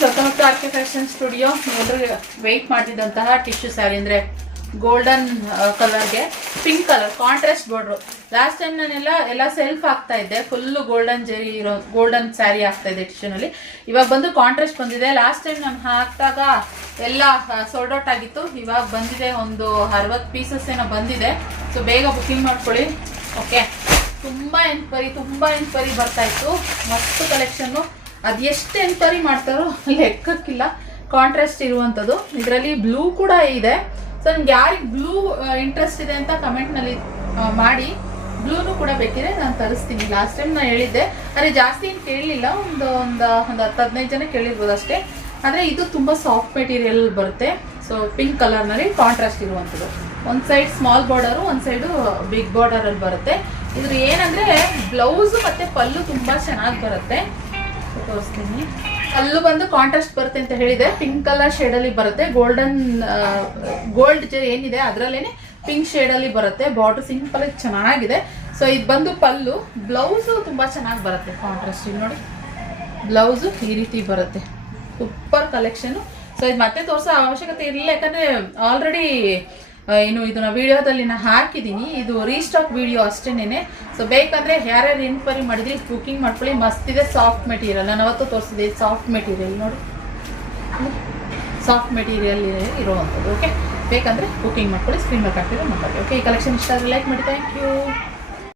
Friends, welcome to R K fashion studio. ಎಲ್ಲರೂ wait ಮಾಡ್ತಿದ್ದಂತಹ tissue sari ಅಂದರೆ ಗೋಲ್ಡನ್ ಕಲರ್ಗೆ pink colour contrast border. Last time ನಾನೆಲ್ಲ self ಆಗ್ತಾ ಇದ್ದೆ, ಫುಲ್ಲು ಗೋಲ್ಡನ್ ಜರಿ ಇರೋ ಗೋಲ್ಡನ್ ಸ್ಯಾರಿ ಆಗ್ತಾ ಇದೆ ಟಿಶ್ಯೂನಲ್ಲಿ. ಇವಾಗ ಬಂದು ಕಾಂಟ್ರಾಸ್ಟ್ ಬಂದಿದೆ. ಲಾಸ್ಟ್ ಟೈಮ್ ನಾನು ಹಾಕಿದಾಗ ಎಲ್ಲ ಸೋಲ್ಡ್ ಔಟ್ ಆಗಿತ್ತು. ಇವಾಗ ಬಂದಿದೆ, ಒಂದು 60 ಪೀಸಸ್ ಏನೋ ಬಂದಿದೆ. ಸೊ ಬೇಗ ಬುಕ್ಕಿಂಗ್ ಮಾಡ್ಕೊಳ್ಳಿ. ಓಕೆ, ತುಂಬ ಎನ್ಕ್ವೈರಿ ಬರ್ತಾ ಇತ್ತು. ಮಸ್ತ್ ಕಲೆಕ್ಷನ್ನು. ಅದು ಎಷ್ಟು ಎನ್ಕ್ವೈರಿ ಮಾಡ್ತಾರೋ ಲೆಕ್ಕಕ್ಕಿಲ್ಲ. ಕಾಂಟ್ರಾಸ್ಟ್ ಇರುವಂಥದ್ದು. ಇದರಲ್ಲಿ ಬ್ಲೂ ಕೂಡ ಇದೆ. ಸೊ ನಿಮ್ಗೆ ಯಾರಿಗೆ ಬ್ಲೂ ಇಂಟ್ರೆಸ್ಟ್ ಇದೆ ಅಂತ ಕಮೆಂಟ್ನಲ್ಲಿ ಮಾಡಿ. ಬ್ಲೂನು ಕೂಡ ಬೇಕಿದ್ರೆ ನಾನು ತರಿಸ್ತೀನಿ. ಲಾಸ್ಟ್ ಟೈಮ್ ನಾನು ಹೇಳಿದ್ದೆ, ಆದರೆ ಜಾಸ್ತಿ ಏನು ಕೇಳಲಿಲ್ಲ. ಒಂದು 10-15 ಜನ ಕೇಳಿರ್ಬೋದು ಅಷ್ಟೇ. ಆದರೆ ಇದು ತುಂಬ ಸಾಫ್ಟ್ ಮೆಟೀರಿಯಲ್ ಬರುತ್ತೆ. ಸೊ ಪಿಂಕ್ ಕಲರ್ನಲ್ಲಿ ಕಾಂಟ್ರಾಸ್ಟ್ ಇರುವಂಥದ್ದು. ಒಂದು ಸೈಡ್ ಸ್ಮಾಲ್ ಬಾರ್ಡರು, ಒಂದು ಸೈಡು ಬಿಗ್ ಬಾರ್ಡರಲ್ಲಿ ಬರುತ್ತೆ. ಇದ್ರ ಏನಂದರೆ ಬ್ಲೌಸು ಮತ್ತು ಪಲ್ಲು ತುಂಬ ಚೆನ್ನಾಗಿ ಬರುತ್ತೆ. ತೋರಿಸ್ತೀನಿ. ಅಲ್ಲೂ ಬಂದು ಕಾಂಟ್ರಾಸ್ಟ್ ಬರುತ್ತೆ ಅಂತ ಹೇಳಿದೆ. ಪಿಂಕ್ ಕಲರ್ ಶೇಡಲ್ಲಿ ಬರುತ್ತೆ. ಗೋಲ್ಡ್ ಏನಿದೆ ಅದರಲ್ಲೇ ಪಿಂಕ್ ಶೇಡಲ್ಲಿ ಬರುತ್ತೆ. ಬಾರ್ಡರ್ ಸಿಂಪಲ್ ಆಗಿ ಚೆನ್ನಾಗಿದೆ. ಸೊ ಇದು ಬಂದು ಪಲ್ಲು. ಬ್ಲೌಸು ತುಂಬ ಚೆನ್ನಾಗಿ ಬರುತ್ತೆ ಕಾಂಟ್ರಾಸ್ಟ್. ಇಲ್ಲಿ ನೋಡಿ, ಬ್ಲೌಸು ಈ ರೀತಿ ಬರುತ್ತೆ. Super collection. ಸೊ ಇದು ಮತ್ತೆ ತೋರಿಸೋ ಅವಶ್ಯಕತೆ ಇರಲಿಲ್ಲ, ಯಾಕಂದರೆ ಆಲ್ರೆಡಿ ಇದನ್ನ ವಿಡಿಯೋದಲ್ಲಿ ನಾನು ಹಾಕಿದ್ದೀನಿ. ಇದು ರೀಸ್ಟಾಕ್ ವಿಡಿಯೋ ಅಷ್ಟೇನೆ. ಸೊ ಬೇಕಂದರೆ ಯಾರ್ಯಾರು ಎನ್ಕ್ವೈರಿ ಮಾಡಿದ್ರಿ ಬುಕ್ಕಿಂಗ್ ಮಾಡ್ಕೊಳ್ಳಿ. ಮಸ್ತಿದೆ. ಸಾಫ್ಟ್ ಮೆಟೀರಿಯಲ್ ನಾನು ಅವತ್ತು ತೋರಿಸಿದೆ. ಸಾಫ್ಟ್ ಮೆಟೀರಿಯಲ್ ನೋಡಿ, ಸಾಫ್ಟ್ ಮೆಟೀರಿಯಲ್ ಇರುವಂಥದ್ದು. ಓಕೆ, ಬೇಕಂದರೆ ಬುಕ್ಕಿಂಗ್ ಮಾಡ್ಕೊಳ್ಳಿ. ಸ್ಕ್ರೀನ್ ಮೇಲೆ ಹಾಕಿರೋ ನಂಬರ್ಗೆ. ಓಕೆ, ಈ ಕಲೆಕ್ಷನ್ ಇಷ್ಟ ಆದರೆ ಲೈಕ್ ಮಾಡಿ. Thank you.